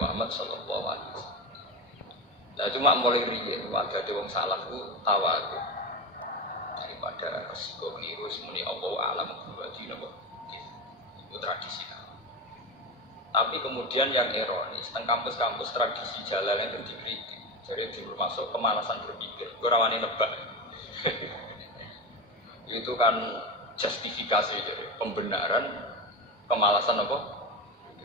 Muhammad sallallahu alaihi wasallam. Lah cuma mulai riyen wae ada wong salah ku tawadhu. Daripada resiko keliru semuni Allah alam kubati napa. Itu tradisi. Tapi kemudian yang ironis, tentang kampus-kampus tradisi jalan itu dikritik. Jadi termasuk kemalasan berpikir. Ora wani nebak. Itu kan justifikasi jadi pembenaran kemalasan apa?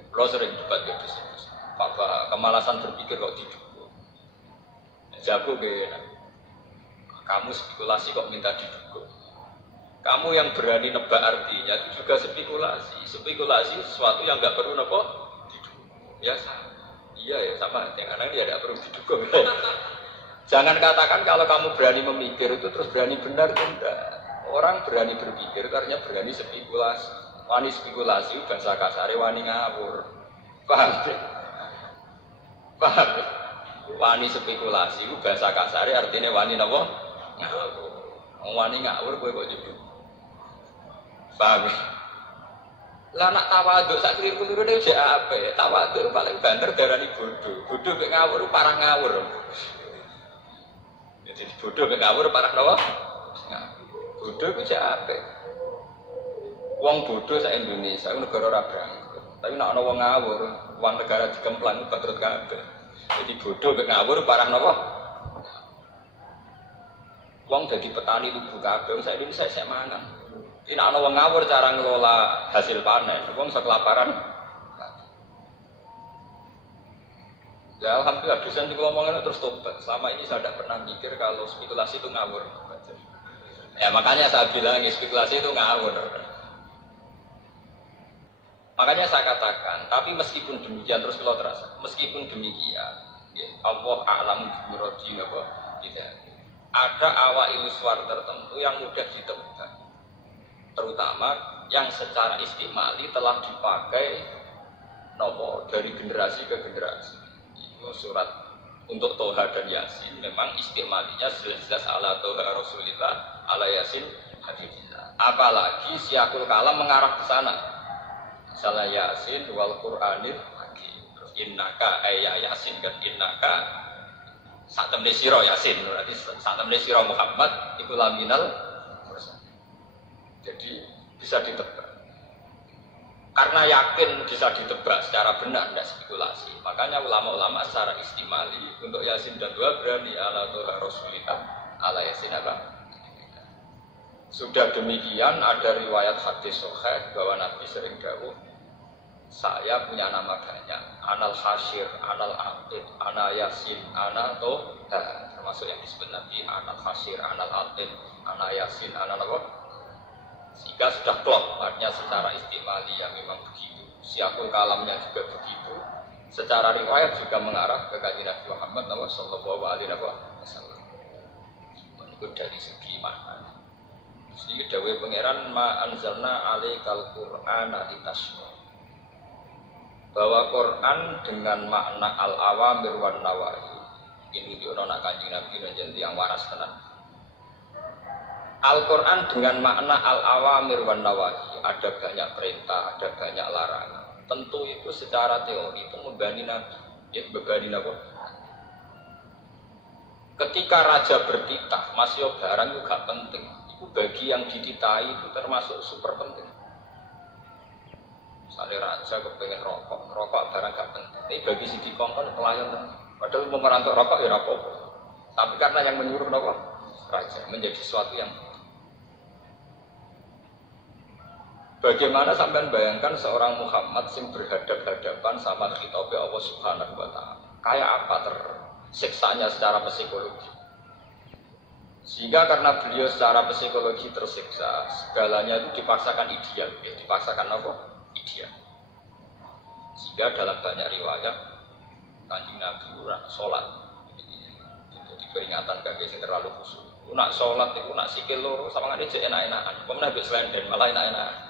Lo sering debat ya di situ. Apa kemalasan berpikir kok didukung? Jago gak? Kamu spekulasi kok minta didukung? Kamu yang berani nebak artinya itu juga spekulasi. Spekulasi sesuatu yang nggak perlu nebak didukung. Ya sama. Iya ya sama. Karena dia tidak perlu didukung. Jangan katakan kalau kamu berani memikir itu terus berani benar tidak. Orang berani berpikir karena berani spekulasi. Wani spekulasi bahasa kasare wani ngawur. Paham? Paham? Wani spekulasi bahasa kasare artinya wani napa? Ngawur. Wani ngawur kowe kok nyebut. Paham? Lah nak tawaduk sak keliru-keliru dhewe apa ya? Tawaduk paling banter darani bodoh. Bodoh mek ngawur parah ngawur. Jadi bodoh mek ngawur parah napa? Bodoh itu apa? Wong bodoh sak Indonesia, negara ora bangkrut. Tapi nek ana wong ngawur, wong negara dikemplang bangkrut kabeh. Jadi bodoh mek ngawur parah napa? Wong dadi petani tubuh kabeh, sak Indonesia sik mangan. Nek ana wong ngawur cara ngelola hasil panen, wong sak kelaparan. Ya alhamdulillah dosen itu ngomongin terus tobat. Selama ini saya tidak pernah mikir kalau spekulasi itu ngawur. Ya makanya saya bilang spekulasi itu ngawur. Makanya saya katakan, tapi meskipun demikian terus kalau terasa, meskipun demikian, ya, Allah a'lamu bimuradhi apa tidak. Ada awal suar tertentu yang mudah ditebak, terutama yang secara istimali telah dipakai nopo dari generasi ke generasi. Itu surat untuk Toha dan Yasin memang istimalinya jelas-jelas ala Toha Rasulillah ala Yasin hadithillah. Apalagi siakul kalam mengarah ke sana. Misalnya Yasin wal Qur'anil hakim. Terus innaka Yasin kan innaka satamne sira Yasin. Berarti satamne sira Muhammad iku laminal mursalin. Jadi bisa ditebak. Karena yakin bisa ditebak secara benar, tidak spekulasi. Makanya ulama-ulama secara istimali untuk Yasin dan Dua berani ala Tuhan Rasulullah ala Yasin apa? Sudah demikian ada riwayat hadis sahih bahwa Nabi sering dawuh, saya punya nama banyak, Anal Hasyir, Anal Aqid, Ana Yasin, Ana Toha. Termasuk yang disebut Nabi Anal Hasyir, Anal Aqid, Ana Yasin, Ana apa? Jika sudah klop, artinya secara istimali yang memang begitu. Siakul kalamnya juga begitu. Secara riwayat juga mengarah ke Kanjeng Nabi Muhammad sallallahu alaihi wasallam. Itu dari segi makna. Jadi dawuh pangeran ma anzalna alaikal qur'ana litasqa. Bahwa Quran dengan makna al-awamir wan nawahi. Ini diono nak Kanjeng Nabi dan yang waras tenan. Al-Quran dengan makna al-awamir wan nawahi, ada banyak perintah, ada banyak larangan. Tentu itu secara teori itu membebani Nabi, ya membebani Nabi. Ketika raja bertitah, masih barang itu gak penting. Itu bagi yang dititahi itu termasuk super penting. Misalnya raja kepengen rokok barang gak penting. Tapi bagi si dikongkon pelayan tenang. Padahal mau merantau rokok ya apa-apa. Tapi karena yang menyuruh rokok, raja menjadi sesuatu yang bagaimana sampai bayangkan seorang Muhammad yang berhadap-hadapan sama khitab Allah Subhanahu wa Ta'ala. Kayak apa tersiksanya secara psikologi. Sehingga karena beliau secara psikologi tersiksa, segalanya itu dipaksakan ideal, ya, dipaksakan apa? Ideal. Sehingga dalam banyak riwayat Kanjeng Nabi sholat. Itu peringatan bagi yang terlalu khusyuk. Nak sholat itu nak sikil loro sama ngene jek enak-enakan. Pemenang mbek slenden malah enak-enakan.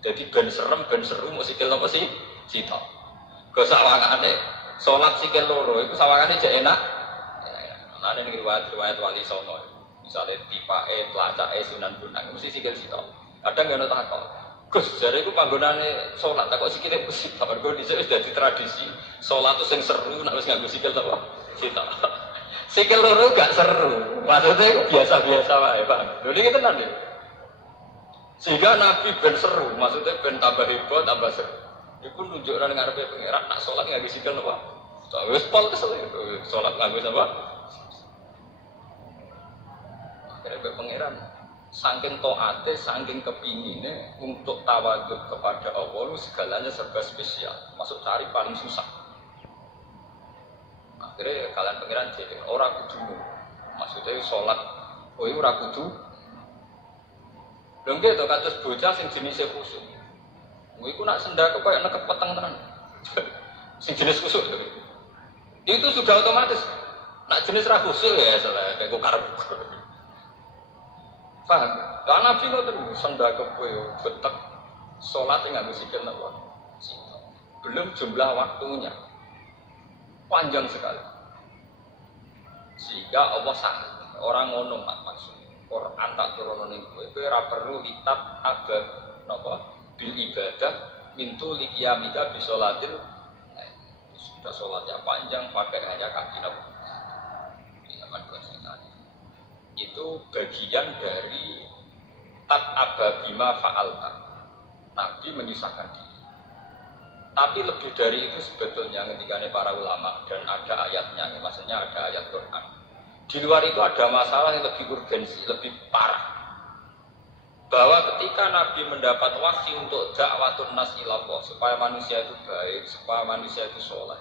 Jadi ben serem, ben seru, mau sikil apa sih? Cita. Ke sawangane, sholat sikil loro, itu sawangane aja enak. Nah ini riwayat wali songo. Misalnya tipae, pelacake, sunan bunang, mesti sikil cita. Kadang nggak ada takut. Gus, jare iku panggonane salat, tak kok sikile besi, mergo dhisik wis dadi tradisi. Salat itu sing seru nek wis nganggo sikil ta, Pak. Sitok. Sikil loro gak seru. Maksudnya itu biasa-biasa wae, Pak. Lho niki tenan ya. Sehingga Nabi ben seru, maksudnya ben tambah heboh, tambah seru. Iku nunjukkan ngarepe pangeran nak salat nganggo sikil apa? Wis pol kesel salat nganggo apa? Akhirnya pangeran saking taate, saking kepingine untuk tawadhu kepada Allah, segalanya serba spesial. Masuk cari paling susah. Akhirnya kalian pangeran jadi orang kudu. Maksudnya sholat, oh ora kudu. Lha nggih to kados bocah sing jenise khusuk. Iku nak sendake koyo nekep peteng tenan. Sing jenis khusuk itu sudah otomatis. Nak jenis ra khusuk ya salah kayak karep. Paham? Karena Nabi ngoten sendake koyo betek salat nganggo sikil napa? Belum jumlah waktunya. Panjang sekali. Sehingga Allah sangat orang ngono maksud. Quran tak turun ning kowe ora perlu kitab abad napa bil ibadah mintu liqiyamika bi sholatil sudah sholatnya panjang pakai hanya kaki nabi itu bagian dari tat ababima fa'alta Nabi menyusahkan diri tapi lebih dari itu sebetulnya ketika para ulama dan ada ayatnya maksudnya ada ayat Quran di luar itu ada masalah yang lebih urgensi, lebih parah. Bahwa ketika Nabi mendapat wahyu untuk dakwatun nas ilallah, supaya manusia itu baik, supaya manusia itu soleh,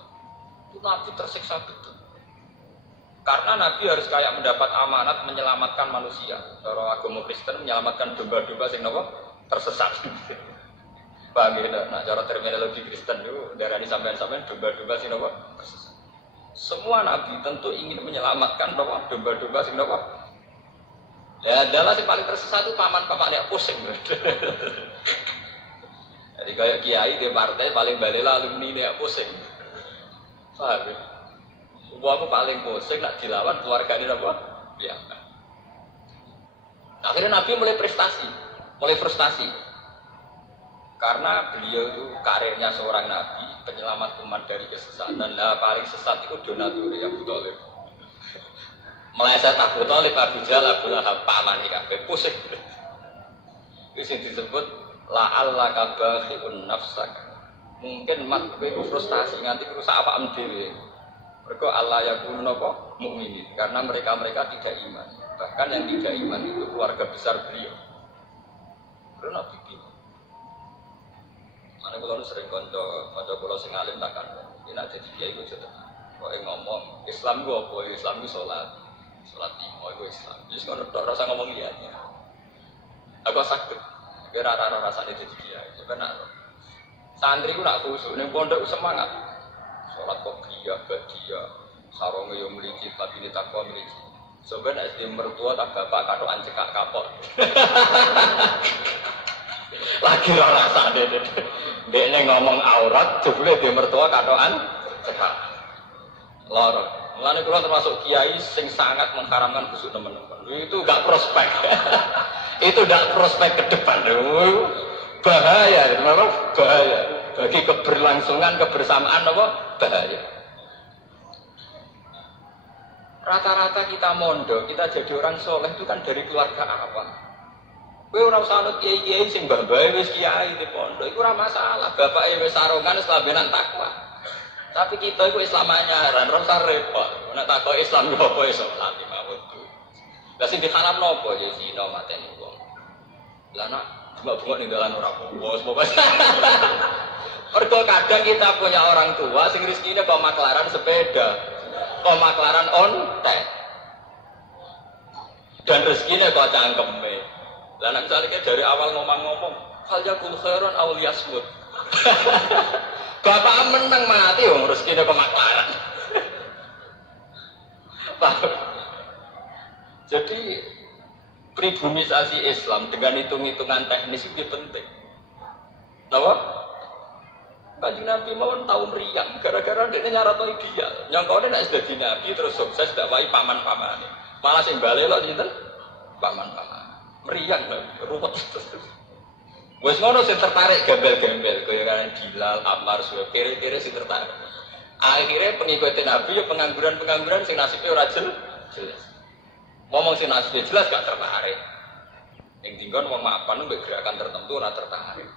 itu Nabi tersiksa betul. Karena Nabi harus kayak mendapat amanat menyelamatkan manusia. Kalau agama Kristen menyelamatkan domba-domba sing napa tersesat. Paham ya? Nah, cara terminologi Kristen itu darani sampean-sampean domba-domba sing napa tersesat. Semua nabi tentu ingin menyelamatkan bahwa domba-domba sing napa. Ya adalah yang paling tersesat itu paman-paman yang pusing. Jadi kayak kiai di partai paling balela alumni dia pusing. Paham ya? Uangmu paling pusing nak dilawan keluarganya apa? Ya. Akhirnya Nabi mulai frustasi. Karena beliau itu karirnya seorang nabi, penyelamat umat dari kesesatan. Nah, paling sesat itu donatur Abu Thalib. Meleset Abu Thalib, Abu Jahal, Abu Lahab, paman iki pusing. Itu yang disebut la'allaka bakhi'un nafsak. Mungkin mat kowe frustasi nganti rusak awakmu dhewe. Mergo Allah yakunu napa mukminin karena mereka tidak iman. Bahkan yang tidak iman itu keluarga besar beliau. Karena Nabi ana kula sering kanca kula sing alim takkan nek dadi kiai kok cetek kok ngomong Islam ku apa Islam ku salat lima iku Islam wis ngono tok rasa ngomong liyane aku sakit kira ora rasane dadi kiai sebenarnya santri ku nak khusuk ning pondok semangat salat kok dia sarunge yo mligi batine takwa mligi sebenarnya SD mertua tak bapak katokan cekak kapok lagi ora rasane dekne ngomong aurat jebule dhe mertua katokan cekak loro mulane kula termasuk kiai sing sangat mengharamkan khusuk teman-teman itu enggak prospek itu enggak prospek ke depan bahaya itu memang bahaya bagi keberlangsungan kebersamaan apa bahaya rata-rata kita mondok kita jadi orang soleh itu kan dari keluarga apa kowe ora usah anut kiai-kiai sing mbah-mbah wis kiai di pondok iku ora masalah bapake wis sarungan wis lambenan takwa tapi kita iku Islam anyaran ora usah repot nek takok Islam yo apa iso lati mawon lha sing diharamno apa ya zina mateni wong lah nak bunga-bunga ning dalan ora apa-apa wis mergo kadang kita punya orang tua sing rezekine kok maklaran sepeda kok maklaran ontek dan rezekine kok cangkeme lah nek misalnya dari awal ngomong-ngomong hal yakul khairan aw liyasmut bapak menang mati wong rezekine kemaklaran jadi pribumisasi Islam dengan hitung-hitungan teknis itu penting kenapa? Kanjeng Nabi mawon tahu meriang gara-gara dia nyaratno ideal nyangkone nek dadi nabi terus sukses dakwai paman-pamane malah sing bale lho sinten paman-paman meriang ruwet Wes ngono sing tertarik gembel-gembel kaya kan Bilal, Ammar, Suhaib, kere-kere sing tertarik. Akhirnya pengikutin Nabi ya pengangguran-pengangguran sing nasibnya ora jelas. Ngomong sing nasibnya jelas gak tertarik. Yang tinggal wong mapan mbek gerakan tertentu ora tertarik.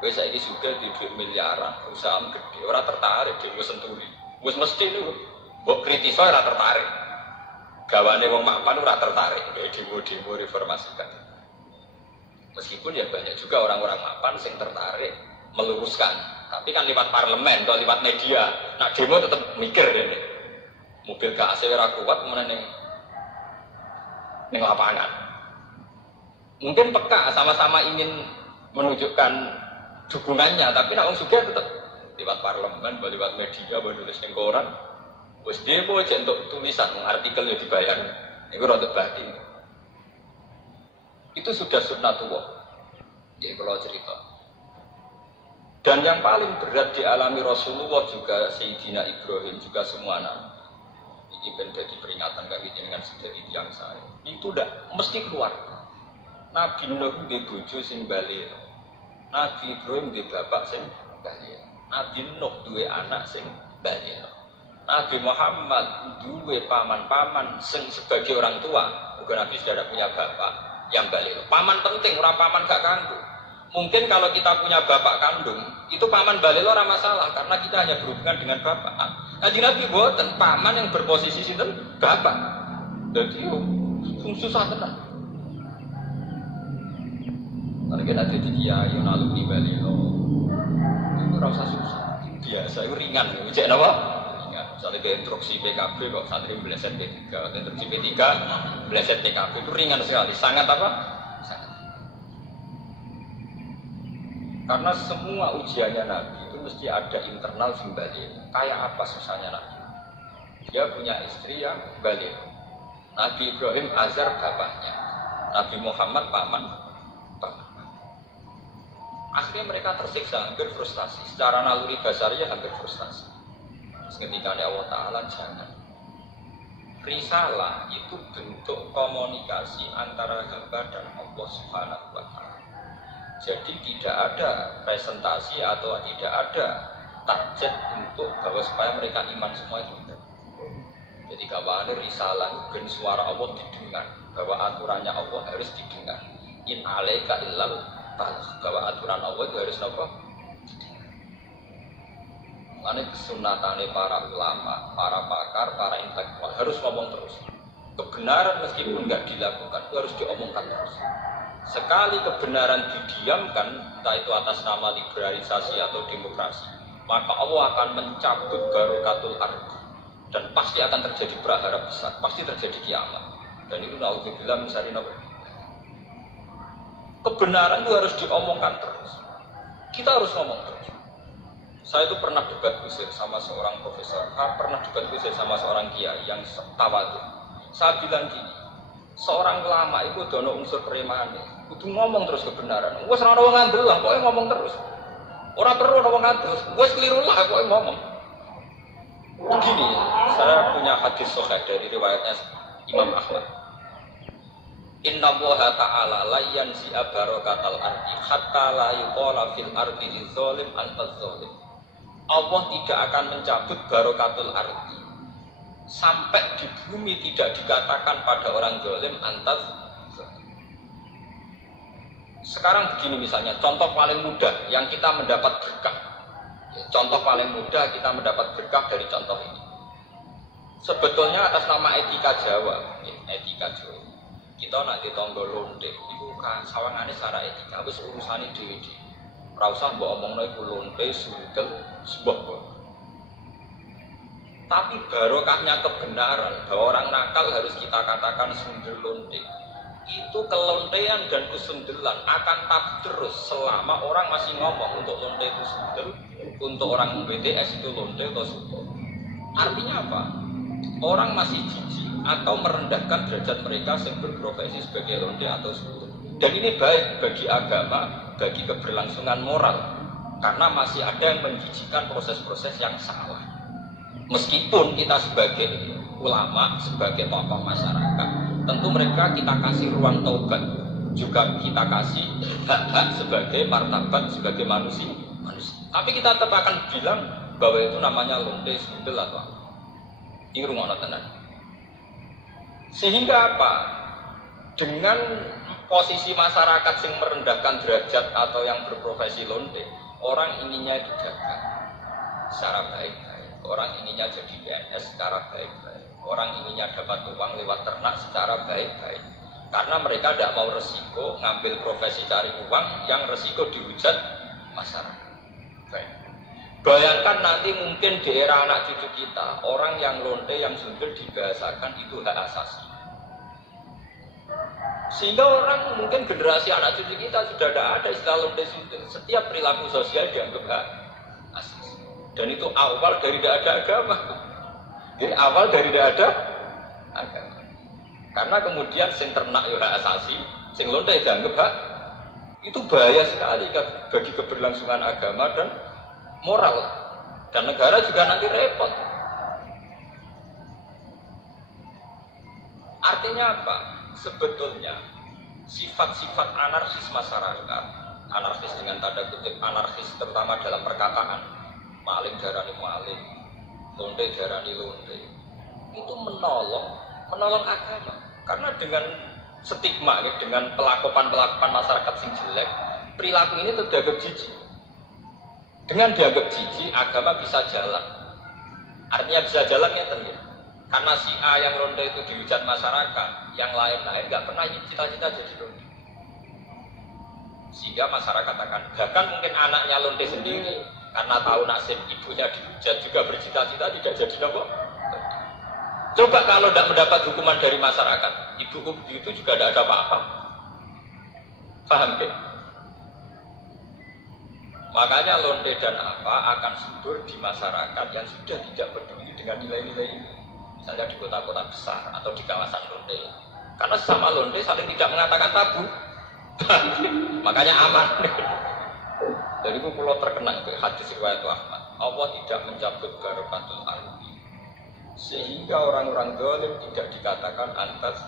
Wes saiki juga di duit miliaran, usaha gede, ora tertarik dhewe senturi. Wes mesti niku mbok kritis ora tertarik. Gawane wong mapan ora tertarik mbek demo-demo reformasikan. Meskipun ya banyak juga orang-orang mapan yang tertarik meluruskan, tapi kan lewat parlemen atau lewat media. Nah demo tetap mikir ini, mobil gak AC ora kuat mana ning lapangan. Mungkin peka sama-sama ingin menunjukkan dukungannya, tapi nak juga tetap lewat parlemen, lewat media, nulis ning koran. Wis demo aja untuk tulisan, artikel yang dibayar. Itu rada batin. Itu sudah sunnatullah. Ya kalau cerita. Dan yang paling berat dialami Rasulullah juga Sayyidina Ibrahim juga semua anak. Ini menjadi peringatan kami dengan sudah di tiang saya. Itu udah mesti keluar. Nabi Nuh di bojo sing bali. Nabi Ibrahim di bapak sing bali. Nabi Nuh duwe anak sing bali. Nabi Muhammad duwe paman-paman sing sebagai orang tua. Bukan Nabi sudah ada punya bapak yang balik. Paman penting, orang paman gak kandung. Mungkin kalau kita punya bapak kandung, itu paman balik orang masalah karena kita hanya berhubungan dengan bapak. Kanjeng Nabi boten paman yang berposisi sinten bapak. Jadi susah tenan. Kalau kita jadi kiai yang alumni balik lo, itu rasa susah. Biasa itu ringan, cek apa? Misalnya ke instruksi PKB kok santri belasan P3, instruksi P3 belasan PKB itu ringan sekali, sangat apa? Sangat. Karena semua ujiannya Nabi itu mesti ada internal simbali. Kayak apa susahnya Nabi? Dia punya istri yang balik. Nabi Ibrahim Azar bapaknya, Nabi Muhammad paman. Akhirnya mereka tersiksa, hampir frustasi. Secara naluri dasarnya hampir frustasi. Ketika Allah Ta'ala jangan. Risalah itu bentuk komunikasi antara hamba dan Allah Subhanahu wa Ta'ala. Jadi tidak ada presentasi atau tidak ada target untuk bahwa supaya mereka iman semua itu. Jadi kawan risalah dan suara Allah didengar, bahwa aturannya Allah harus didengar. In alaika illal balagh, bahwa aturan Allah itu harus apa? Ini kesunatannya para ulama, para pakar, para intelektual harus ngomong terus. Kebenaran meskipun nggak dilakukan itu harus diomongkan terus. Sekali kebenaran didiamkan, entah itu atas nama liberalisasi atau demokrasi, maka Allah akan mencabut barokatul ardi dan pasti akan terjadi prahara besar, pasti terjadi kiamat. Dan itu naudzubillah misalnya kebenaran itu harus diomongkan terus. Kita harus ngomong terus. Saya itu pernah debat kusir sama seorang profesor, pernah debat kusir sama seorang kiai yang tawadu. Saya bilang gini, seorang ulama itu dono unsur preman, kudu ngomong terus kebenaran. Wes ora ono wong ngandel lah, pokoke ngomong terus. Ora perlu ono wong ngandel, wes keliru lah pokoke ngomong. Begini, saya punya hadis sahih dari riwayatnya Imam Ahmad. Inna Allaha ta'ala la yanzi'a barakatal ardi hatta la yuqala fil ardi lizolim antaz zolim. Allah tidak akan mencabut barokatul ardi sampai di bumi tidak dikatakan pada orang zalim antaz. Sekarang begini misalnya, contoh paling mudah yang kita mendapat berkah. Contoh paling mudah kita mendapat berkah dari contoh ini. Sebetulnya atas nama etika Jawa, etika Jawa. Kita nanti tonggo lonte, itu kan sawangane secara etika, wis urusane dhewe-dhewe. Ora usah mbok omongno iku lonte, sundel, sebab. Tapi barokahnya kebenaran bahwa orang nakal harus kita katakan sundel lonte. Itu kelontean dan kesundelan akan tetap terus selama orang masih ngomong untuk lonte itu sundel, untuk orang BTS itu lonte atau sundel. Artinya apa? Orang masih jijik atau merendahkan derajat mereka yang berprofesi sebagai lonte atau sundel. Dan ini baik bagi agama, bagi keberlangsungan moral, karena masih ada yang menjijikkan proses-proses yang salah. Meskipun kita sebagai ulama, sebagai tokoh masyarakat, tentu mereka kita kasih ruang taubat. juga kita kasih hak-hak sebagai martabat, sebagai manusia. Tapi kita tetap akan bilang bahwa itu namanya lonte, sundel atau apa. Ini rumah tenan. Sehingga apa? Dengan posisi masyarakat yang merendahkan derajat atau yang berprofesi lonte, orang inginnya itu jaga secara baik-baik. Orang inginnya jadi PNS secara baik-baik. Orang inginnya dapat uang lewat ternak secara baik-baik. Karena mereka tidak mau resiko ngambil profesi cari uang yang resiko dihujat masyarakat. Baik. Bayangkan nanti mungkin di era anak cucu kita, orang yang lonte, yang sundel dibahasakan itu hak asasi. Sehingga orang mungkin generasi anak cucu kita sudah tidak ada istilah lonte sundel. Setiap perilaku sosial dianggap hak asasi. Dan itu awal dari tidak ada agama. Jadi awal dari tidak ada agama. Karena kemudian sing ternak ya hak asasi, sing lonte dianggap hak. Itu bahaya sekali bagi keberlangsungan agama dan moral. Dan negara juga nanti repot. Artinya apa? Sebetulnya sifat-sifat anarkis masyarakat, anarkis dengan tanda kutip anarkis terutama dalam perkataan, maling darani maling, lonte darani lonte, itu menolong agama. Karena dengan stigma, dengan pelakuan masyarakat sing jelek, perilaku ini terdianggap jijik. Dengan dianggap jijik, agama bisa jalan. Artinya bisa jalan ya tentu. Karena si A yang lonte itu dihujat masyarakat, yang lain-lain nggak pernah cita-cita jadi lonte. Sehingga masyarakat akan, bahkan mungkin anaknya lonte sendiri, karena tahu nasib ibunya dihujat juga bercita-cita tidak jadi lonte. Coba kalau tidak mendapat hukuman dari masyarakat, ibu itu juga tidak ada apa-apa. Paham kan? Makanya lonte dan apa akan subur di masyarakat yang sudah tidak peduli dengan nilai-nilai ini. Misalnya di kota-kota besar atau di kawasan lonte. Karena sesama lonte saling tidak mengatakan tabu. Makanya aman. Jadi itu pulau terkena itu hadis riwayat Ahmad. Allah tidak mencabut barakatul ardi. Sehingga orang-orang zalim tidak dikatakan antas.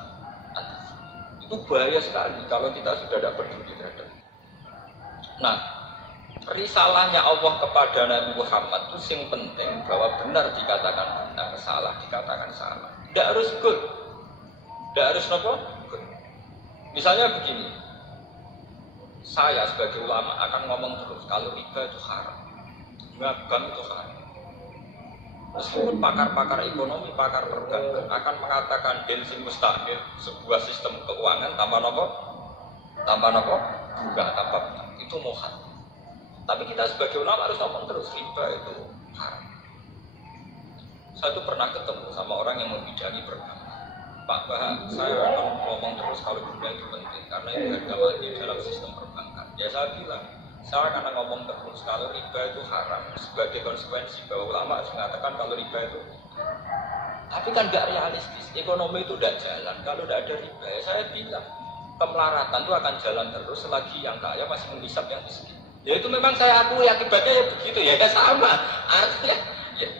Itu bahaya sekali kalau kita sudah tidak peduli terhadap. Nah, risalahnya Allah kepada Nabi Muhammad itu yang penting bahwa benar dikatakan benar, salah dikatakan salah. Tidak harus good, tidak harus nopo. Misalnya begini, saya sebagai ulama akan ngomong terus kalau riba itu haram, bank itu haram. Meskipun pakar-pakar ekonomi, pakar perbankan akan mengatakan bensin mustahil, sebuah sistem keuangan tanpa nopo, bunga tanpa bunga, itu mohon. Tapi kita sebagai ulama harus ngomong terus riba itu haram. Saya tuh pernah ketemu sama orang yang membidangi perbankan. Pak Bah, saya akan ngomong terus kalau bunga itu penting karena itu harga mati dalam sistem perbankan. Ya saya bilang, saya akan ngomong terus kalau riba itu haram sebagai konsekuensi bahwa ulama harus mengatakan kalau riba itu. Tapi kan gak realistis, ekonomi itu tidak jalan kalau tidak ada riba. Ya saya bilang kemelaratan itu akan jalan terus selagi yang kaya masih menghisap yang miskin. Ya itu memang saya akui akibatnya ya begitu ya sama artinya ya.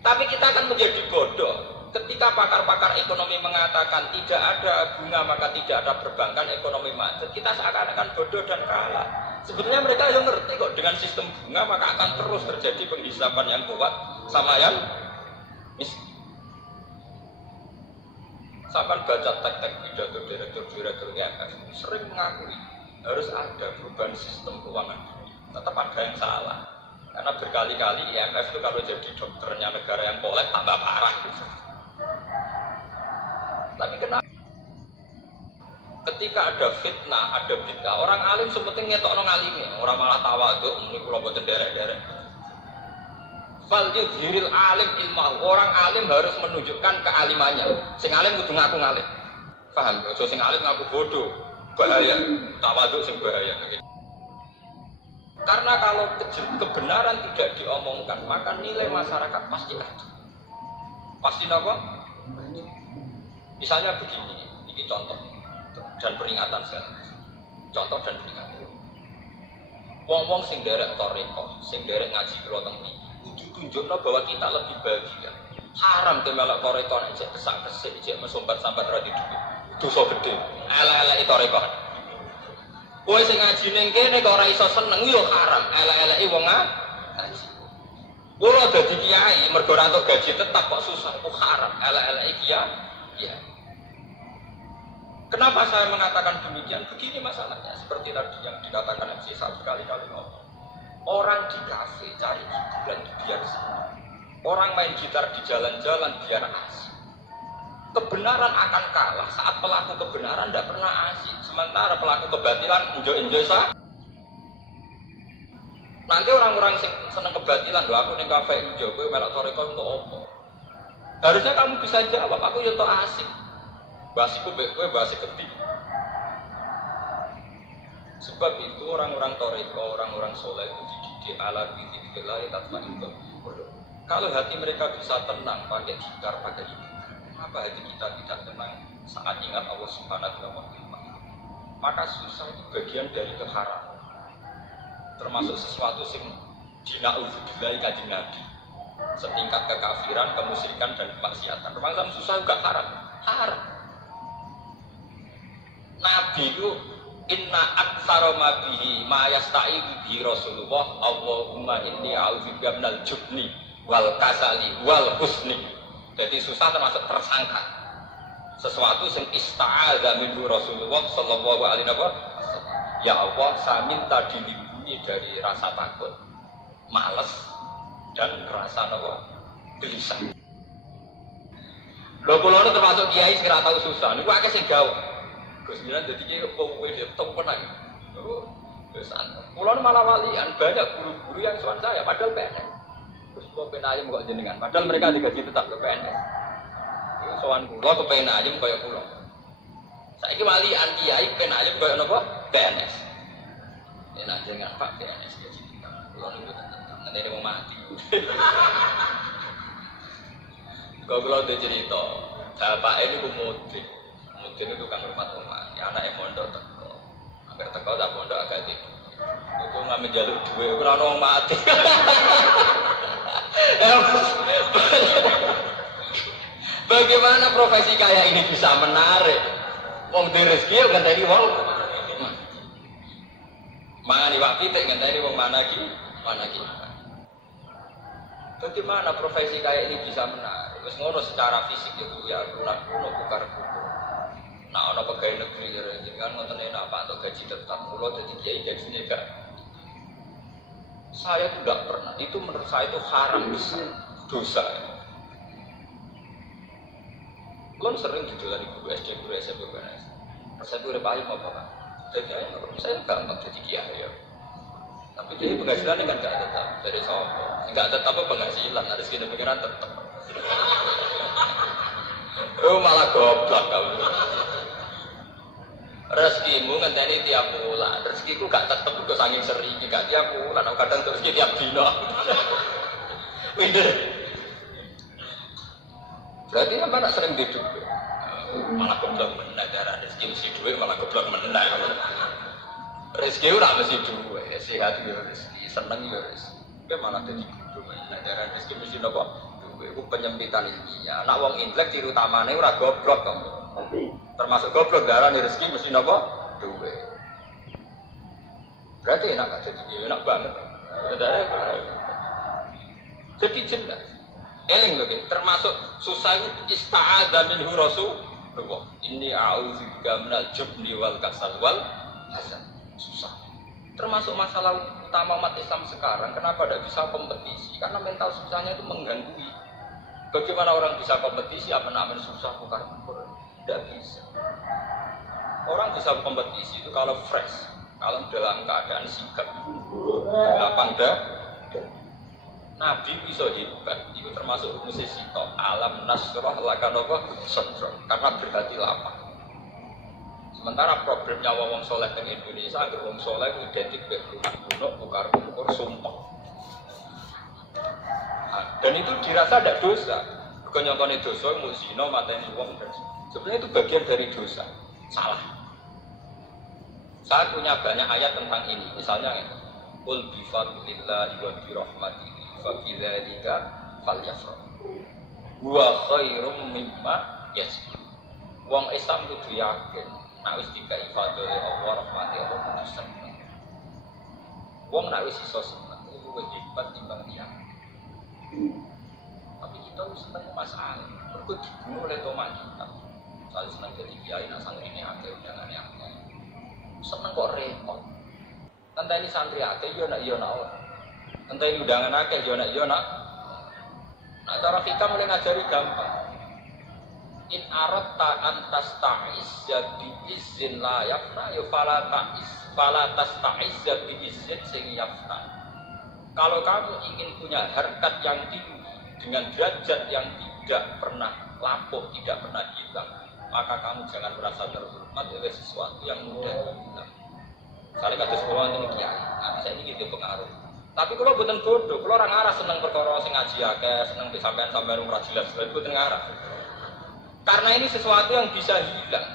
Tapi kita akan menjadi bodoh ketika pakar-pakar ekonomi mengatakan tidak ada bunga maka tidak ada perbankan ekonomi macet. Kita seakan-akan bodoh dan kalah. Sebetulnya mereka yang ngerti kok dengan sistem bunga maka akan terus terjadi penghisapan yang kuat sama yang miskin. Saya baca tek-tek pidato direktur IMF sering mengakui harus ada perubahan sistem keuangan. Tetap ada yang salah. Karena berkali-kali IMF itu kalau jadi dokternya negara yang kolek tambah parah. Tapi kenapa? Ketika ada fitnah, ada bid'ah, orang alim seperti ngetokno ngalime, orang malah tawaduk muni kula boten derek-derek. Fal yudhiril alim ilmah, orang alim harus menunjukkan kealimannya. Sing alim kudu ngaku ngalim. Paham? Ojo sing alim ngaku bodoh. Bahaya, tawaduk sing bahaya. Karena kalau kebenaran tidak diomongkan, maka nilai masyarakat pasti ada. Pasti apa? Misalnya begini, ini contoh dan peringatan sekali. Contoh dan peringatan. Wong-wong sing derek toriko, sing derek ngaji kula teng mriki, kudu tunjukno bahwa kita lebih bahagia. Haram te melok toriko nek cek kesak-kesik, cek mesombat-sambat ra di dhuwit. Dosa gedhe. elek-elek tarekah. Kowe sing ngaji ning kene kok ora iso seneng yo haram, elek-eleki wong ngaji. Kulo dadi kiai mergo ora entuk gaji tetap kok susah, kok haram, elek-eleki kiai. Ya. Kenapa saya mengatakan demikian? Begini masalahnya, seperti tadi yang dikatakan MC Sal berkali-kali ngomong. Orang di kafe cari hiburan biar senang. Orang main gitar di jalan-jalan biar asik. Kebenaran akan kalah saat pelaku kebenaran tidak pernah asik. Sementara pelaku kebatilan enjoy sah. Nanti orang-orang seneng kebatilan, loh aku ning kafe enjoy, kowe melok toreko untuk opo? Harusnya kamu bisa jawab, aku yo tok asik. Basiku kowe basik gede. Sebab itu orang-orang toreko, orang-orang soleh itu dididik ala dzikrillah tatma'innul qulub. Kalau hati mereka bisa tenang pakai gitar, pakai itu, kenapa hati kita tidak tenang saat ingat Allah Subhanahu wa Ta'ala? Maka susah itu bagian dari keharaman. Termasuk sesuatu yang dina'udzubillahi kanjeng Nabi. Setingkat kekafiran, kemusyrikan dan kemaksiatan. Termasuk susah juga haram. Haram. Nabi itu inna aktsara ma bihi ma yasta'idu bihi Rasulullah Allahumma inni a'udzubika minal jubni wal kasali wal husni. Jadi susah termasuk tersangka. Sesuatu yang ista'adza minhu Rasulullah sallallahu alaihi wasallam. Ya Allah, saya minta dilindungi dari rasa takut, malas dan rasa gelisah. Lho kula termasuk kiai sing ora tau susah. Niku akeh sing gawe. Gus Milan jadi kiai kok kowe ditem penak. Kula malah walian, banyak guru-guru yang sowan saya padahal PNS. Terus kok penayem kok jenengan, padahal mereka digaji tetap ke PNS. Sowan kula kepen ayem kaya kula. Saiki walian kiai penayem kaya napa? PNS. Enak jenengan Pak PNS gaji kita. Kula niku tetep ngene wong mati. Kok kula udah cerita, bapak ini ku mudik itu tukang rumah rumah, anaknya mondok teko, sampai teko tak mondok agak tinggi. Itu nggak menjaluk duit, kurang orang mati. Bagaimana profesi kayak ini bisa menarik? Wong di rezeki ngenteni wong. Mangani wak pitik ngenteni wong mana ki? Bagaimana profesi kayak ini bisa menarik? Terus ngono secara fisik itu ya lunak kuno bukar kuno. Nah, ana pegawai negeri kan ngoten enak Pak atau gaji tetap kula dadi kiai gajinya enggak. Saya tidak pernah. Itu menurut saya itu haram besar, dosa. Kula sering didolani guru SD, guru SMP PNS. Saya itu udah paling apa Pak? Jadi saya gampang jadi kiai ya. Tapi jadi penghasilan kan enggak tetap dari sopo. Enggak tetap penghasilan, harus kita pikiran tetap. Oh malah goblok kamu. Rezekimu ngenteni tiap bulan. Rezekiku gak tetep udah saking sering, gak tiap bulan. Kadang rezeki tiap dino. Pinter. Berarti apa nak sering hidup? Malah goblok meneh darah rezeki mesti duit malah goblok meneh. Rezeki ora mesti duit, sehat yo rezeki, seneng yo rezeki. Kowe malah dadi goblok meneh darah rezeki mesti napa? Duit. Iku penyempitan ilmiah. Nek wong intelek ciri utamane ora goblok kok. Termasuk goblok darah rezeki mesti napa? Duit. Berarti enak gak jadi enak banget. Jadi jelas. Eling lho termasuk susah itu ista'adza minhu Rasulullah. Inni a'udzubika minal jubni wal kasal wal hasan. Susah. Termasuk masalah utama umat Islam sekarang, kenapa tidak bisa kompetisi? Karena mental susahnya itu mengganggu. Bagaimana orang bisa kompetisi apa namanya susah bukar-bukar? Tidak bisa. Orang bisa kompetisi itu kalau fresh, kalau dalam keadaan sigap, lapang dah. Nabi bisa hebat, itu termasuk musisi top alam nasrah lakanova sentral karena berhati lapang. Sementara problemnya wong soleh di Indonesia, agar wong soleh itu identik dengan gunung, bukar-bukar, sumpah. Dan itu dirasa tidak dosa. Kenyataannya dosa, musino, mateni wong dan sebenarnya itu bagian dari dosa. Salah. Saya punya banyak ayat tentang ini. Misalnya ini, qul bi fadlillahi wa bi rahmatihi fa bidzalika falyafrah. Wa khairum mimma yasbun. Wong Islam kudu yakin Nak wis dikai fadhole Allah rahmati Allah kudu seneng. Wong nak wis iso seneng iku luwih hebat timbang tiyang. Tapi kita wis seneng masalah. Mergo dibunuh oleh tomak kita. Saya seneng jadi kiai nak santri ini akeh undangane akeh. Seneng kok repot. Enteni santri akeh yo nak ora. Enteni undangan akeh yo nak. Nah cara kita mulai ngajari gampang. In aratta antas ta'iz jadi izin la yafna ya fala tasta'iz jadi izin sing yafna. Kalau kamu ingin punya harkat yang tinggi dengan derajat yang tidak pernah lapuk, tidak pernah hilang, maka kamu jangan merasa terhormat oleh sesuatu yang mudah hilang. Misalnya kata sekolah ini kiai, saya ini gitu pengaruh. Tapi kalau bukan bodoh, kalau orang arah senang perkara sing ngaji akeh, senang disampaikan ora jelas, itu bukan arah. Karena ini sesuatu yang bisa hilang.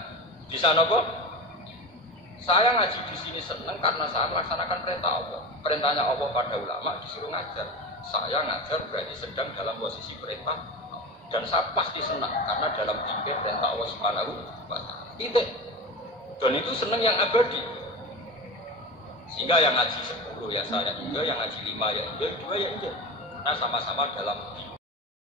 Bisa nopo? Saya ngaji di sini senang karena saya melaksanakan perintah Allah. Perintahnya Allah pada ulama disuruh ngajar. Saya ngajar berarti sedang dalam posisi perintah dan saya pasti senang karena dalam tingkat perintah Allah Subhanahu wa taala. Titik. Dan itu senang yang abadi. Sehingga yang ngaji 10 ya saya juga, yang ngaji 5 ya juga, 2 ya juga. Karena sama-sama dalam